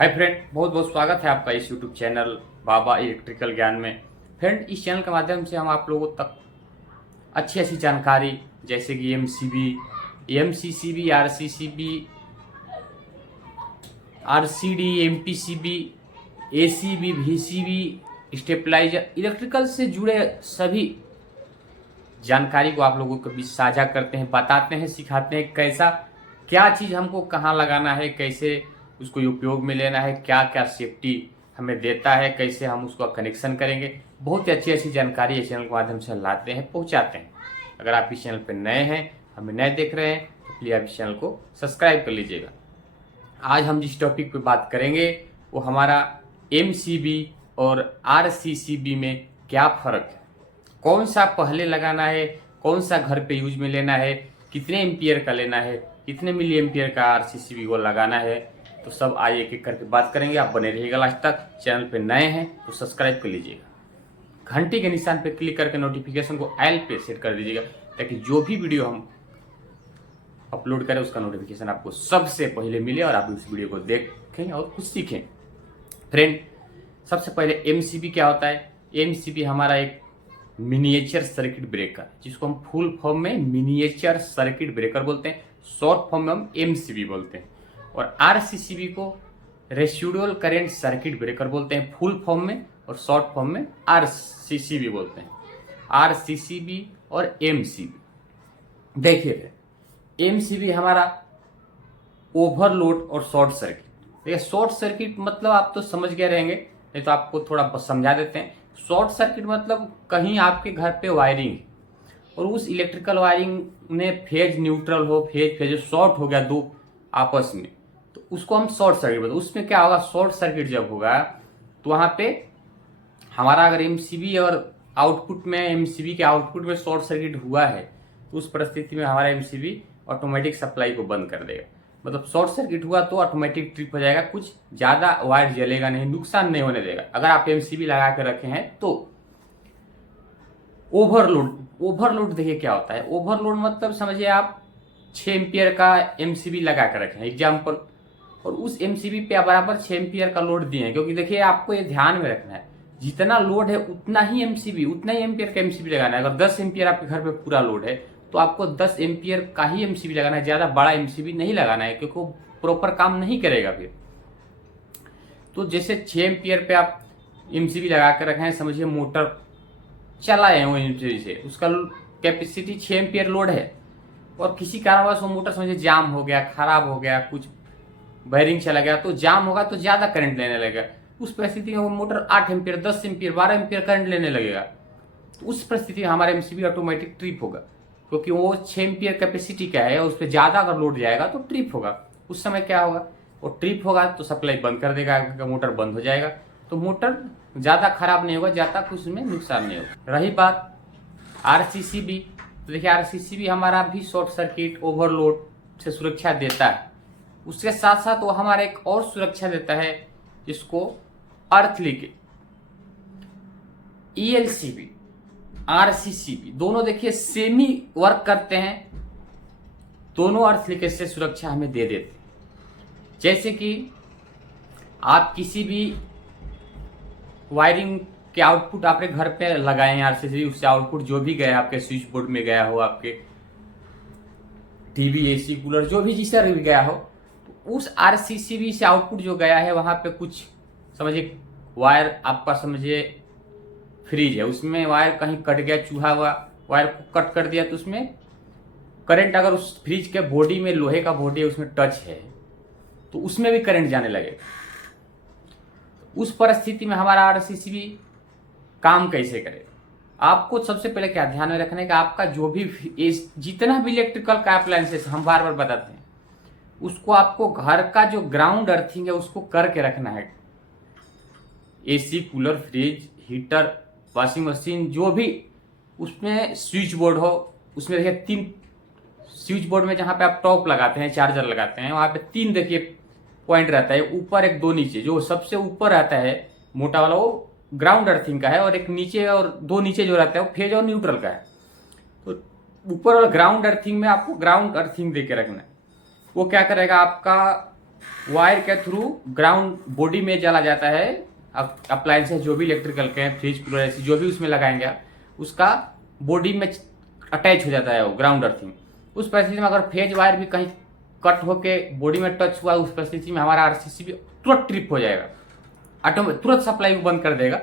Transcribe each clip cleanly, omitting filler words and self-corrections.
Hi friend, बहुत बहुत स्वागत है आपका इस यूट्यूब चैनल बाबा इलेक्ट्रिकल ज्ञान में। फ्रेंड, इस चैनल के माध्यम से हम आप लोगों तक अच्छी अच्छी जानकारी जैसे कि MCB, MCCB, RCCB, RCD, MPCB, ACB, VCB, stabiliser, electrical से जुड़े सभी जानकारी को आप लोगों के बीच साझा करते हैं, बताते हैं, सिखाते हैं कैसा क्या चीज़ हमको कहाँ लगाना है, कैसे उसको उपयोग में लेना है, क्या क्या सेफ्टी हमें देता है, कैसे हम उसका कनेक्शन करेंगे। बहुत ही अच्छी अच्छी जानकारी इस चैनल के माध्यम से लाते हैं, पहुंचाते हैं। अगर आप इस चैनल पर नए हैं, हमें नए देख रहे हैं, तो प्लीज़ आप इस चैनल को सब्सक्राइब कर लीजिएगा। आज हम जिस टॉपिक पे बात करेंगे वो हमारा एमसीबी और आरसीसीबी में क्या फ़र्क है, कौन सा पहले लगाना है, कौन सा घर पे यूज में लेना है, कितने एम्पियर का लेना है, कितने मिली एम्पियर का आरसीसीबी को लगाना है, तो सब आज एक एक करके बात करेंगे। आप बने रहिएगा लास्ट तक। चैनल पे नए हैं तो सब्सक्राइब कर लीजिएगा, घंटी के निशान पे क्लिक करके नोटिफिकेशन को ऑल पे सेट कर दीजिएगा, ताकि जो भी वीडियो हम अपलोड करें उसका नोटिफिकेशन आपको सबसे पहले मिले और आप उस वीडियो को देखें और कुछ सीखें। फ्रेंड, सबसे पहले एमसीबी क्या होता है। एमसीबी हमारा एक मिनिएचर सर्किट ब्रेकर, जिसको हम फुल फॉर्म में मिनिएचर सर्किट ब्रेकर बोलते हैं, शॉर्ट फॉर्म में हम एमसीबी बोलते हैं। और आरसीसीबी को रेसिडुअल करंट सर्किट ब्रेकर बोलते हैं फुल फॉर्म में, और शॉर्ट फॉर्म में आरसीसीबी बोलते हैं। आरसीसीबी और एमसीबी, देखिए एमसीबी हमारा ओवरलोड और शॉर्ट सर्किट। देखिए शॉर्ट सर्किट मतलब आप तो समझ गए रहेंगे, नहीं तो आपको थोड़ा समझा देते हैं। शॉर्ट सर्किट मतलब कहीं आपके घर पे वायरिंग और उस इलेक्ट्रिकल वायरिंग में फेज न्यूट्रल हो, फेज शॉर्ट हो गया दो आपस में, तो उसको हम शॉर्ट सर्किट बोलते हैं। उसमें क्या होगा, शॉर्ट सर्किट जब होगा तो वहाँ पे हमारा अगर एमसीबी और आउटपुट में, एमसीबी के आउटपुट में शॉर्ट सर्किट हुआ है, तो उस परिस्थिति में हमारा एमसीबी ऑटोमेटिक सप्लाई को बंद कर देगा। मतलब शॉर्ट सर्किट हुआ तो ऑटोमेटिक ट्रिप हो जाएगा, कुछ ज़्यादा वायर जलेगा नहीं, नुकसान नहीं होने देगा अगर आप एमसीबी लगा के रखे हैं तो। ओवरलोड देखिए क्या होता है। ओवरलोड मतलब समझिए आप 6 एम्पियर का एमसीबी लगा कर रखे हैं एग्जाम्पल, और उस एमसीबी पे बराबर 6 एम्पियर का लोड दिए हैं, क्योंकि देखिए आपको ये ध्यान में रखना है जितना लोड है उतना ही एमसीबी, उतना ही एम्पियर का एमसीबी लगाना है। अगर 10 एम्पियर आपके घर पे पूरा लोड है तो आपको 10 एम्पियर का ही एमसीबी लगाना है, ज़्यादा बड़ा एमसीबी नहीं लगाना है, क्योंकि वो प्रॉपर काम नहीं करेगा फिर। तो जैसे 6 एम्पियर पे आप एमसीबी लगा कर रखे हैं, समझिए मोटर चला है वो एमसीबी से, उसका कैपेसिटी 6 एम्पियर लोड है, और किसी कारणवश वो मोटर समझिए जाम हो गया, खराब हो गया, कुछ वायरिंग चला गया, तो जाम होगा तो ज़्यादा करंट लेने लगेगा। उस परिस्थिति में वो motor 8 ampere, 10 ampere, 12 ampere current लेने लगेगा। तो उस परिस्थिति में हमारा एमसीबी ऑटोमेटिक ट्रिप होगा, क्योंकि वो 6 एम्पियर कैपेसिटी का है, उस पर ज़्यादा अगर लोड जाएगा तो ट्रिप होगा। उस समय क्या होगा, वो ट्रिप होगा तो सप्लाई बंद कर देगा, मोटर बंद हो जाएगा, तो मोटर ज़्यादा खराब नहीं होगा, ज़्यादा कुछ उसमें नुकसान नहीं होगा। रही बात आरसीसीबी, तो देखिए आरसीसीबी हमारा भी शॉर्ट सर्किट, ओवरलोड से सुरक्षा देता है। उसके साथ साथ वो हमारा एक और सुरक्षा देता है जिसको अर्थ लीकेज। ईएलसीबी, आरसीसीबी दोनों देखिए सेमी वर्क करते हैं, दोनों अर्थ लीकेज से सुरक्षा हमें दे देते हैं। जैसे कि आप किसी भी वायरिंग के आउटपुट आपके घर पे लगाए हैं आरसीसीबी, उससे आउटपुट जो भी गया आपके स्विच बोर्ड में गया हो, आपके टीवी, एसी, कूलर, जो भी जिससे भी गया हो, तो उस आरसीसीबी से आउटपुट जो गया है वहां पे कुछ समझिए वायर आपका समझिए फ्रिज है, उसमें वायर कहीं कट गया, चूहा हुआ वायर को कट कर दिया, तो उसमें करंट अगर उस फ्रिज के बॉडी में, लोहे का बॉडी है उसमें टच है, तो उसमें भी करंट जाने लगेगा। उस परिस्थिति में हमारा आरसीसीबी काम कैसे करेगा, आपको सबसे पहले क्या ध्यान में रखना है कि आपका जो भी जितना भी इलेक्ट्रिकल का अप्लायंसेस हम बार बार बताते हैं, उसको आपको घर का जो ग्राउंड अर्थिंग है उसको करके रखना है। AC, cooler, fridge, heater, washing machine, जो भी उसमें स्विच बोर्ड हो, उसमें देखिए 3 स्विच बोर्ड में जहाँ पे आप टॉप लगाते हैं, चार्जर लगाते हैं, वहाँ पे 3 देखिए पॉइंट रहता है, ऊपर 1 2 नीचे। जो सबसे ऊपर रहता है मोटा वाला वो ग्राउंड अर्थिंग का है, और एक नीचे और 2 नीचे जो रहता है वो फेज और न्यूट्रल का है। तो ऊपर वाला ग्राउंड अर्थिंग में आपको ग्राउंड अर्थिंग दे के रखना है। वो क्या करेगा, आपका वायर के थ्रू ग्राउंड बॉडी में चला जाता है। अप्लायंसेस जो भी इलेक्ट्रिकल के हैं, फ्रिज कूलर ऐसी जो भी उसमें लगाएंगे आप, उसका बॉडी में अटैच हो जाता है वो ग्राउंड अर्थिंग। उस परिस्थिति में अगर फेज वायर भी कहीं कट होके बॉडी में टच हुआ, उस परिस्थिति में हमारा आरसीसीबी तुरंत ट्रिप हो जाएगा, ऑटोमेटिक तुरंत सप्लाई को बंद कर देगा।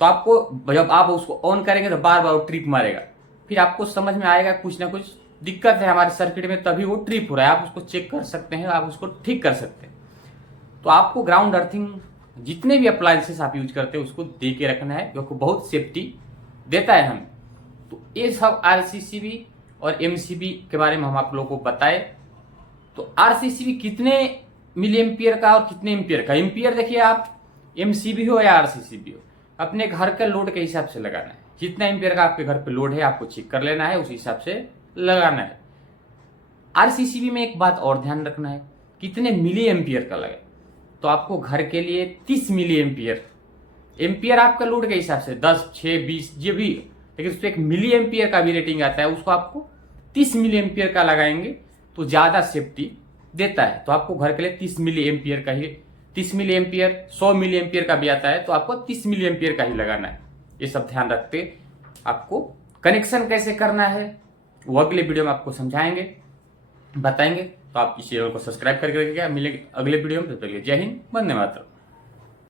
तो आपको जब आप उसको ऑन करेंगे तो बार बार वो ट्रिप मारेगा, फिर आपको समझ में आएगा कुछ ना कुछ दिक्कत है हमारे सर्किट में, तभी वो ट्रिप हो रहा है। आप उसको चेक कर सकते हैं, आप उसको ठीक कर सकते हैं। तो आपको ग्राउंड अर्थिंग जितने भी अप्लायंसेस आप यूज करते हैं उसको दे के रखना है, क्योंकि बहुत सेफ्टी देता है हमें। तो ये सब आरसीसीबी और एमसीबी के बारे में हम आप लोगों को बताए। तो आरसीसीबी कितने मिली एम्पियर का और कितने एम्पियर का, एम्पियर देखिए आप एमसीबी हो या आरसीसीबी हो, अपने घर के लोड के हिसाब से लगाना है। जितना एम्पियर का आपके घर पे लोड है आपको चेक कर लेना है, उस हिसाब से लगाना है। आरसीसीबी में एक बात और ध्यान रखना है, कितने मिली एम्पियर का लगे। तो आपको घर के लिए 30 मिली एम्पियर, एम्पियर आपका लोड के हिसाब से 10, 6, 20 ये भी, लेकिन उसमें एक मिली एम्पियर का भी रेटिंग आता है, उसको आपको 30 मिली एम्पियर का लगाएंगे तो ज़्यादा सेफ्टी देता है। तो आपको घर के लिए 30 मिली एम्पियर का ही, 30 मिली एम्पियर, 100 मिली एम्पियर का भी आता है, तो आपको 30 मिली एम्पियर का ही लगाना है। ये सब ध्यान रखते आपको कनेक्शन कैसे करना है वो अगले वीडियो में आपको समझाएंगे, बताएंगे। तो आप इस चैनल को सब्सक्राइब करके रखिएगा। मिलेंगे अगले वीडियो में, तब तक के लिए जय हिंद, वंदे मातरम।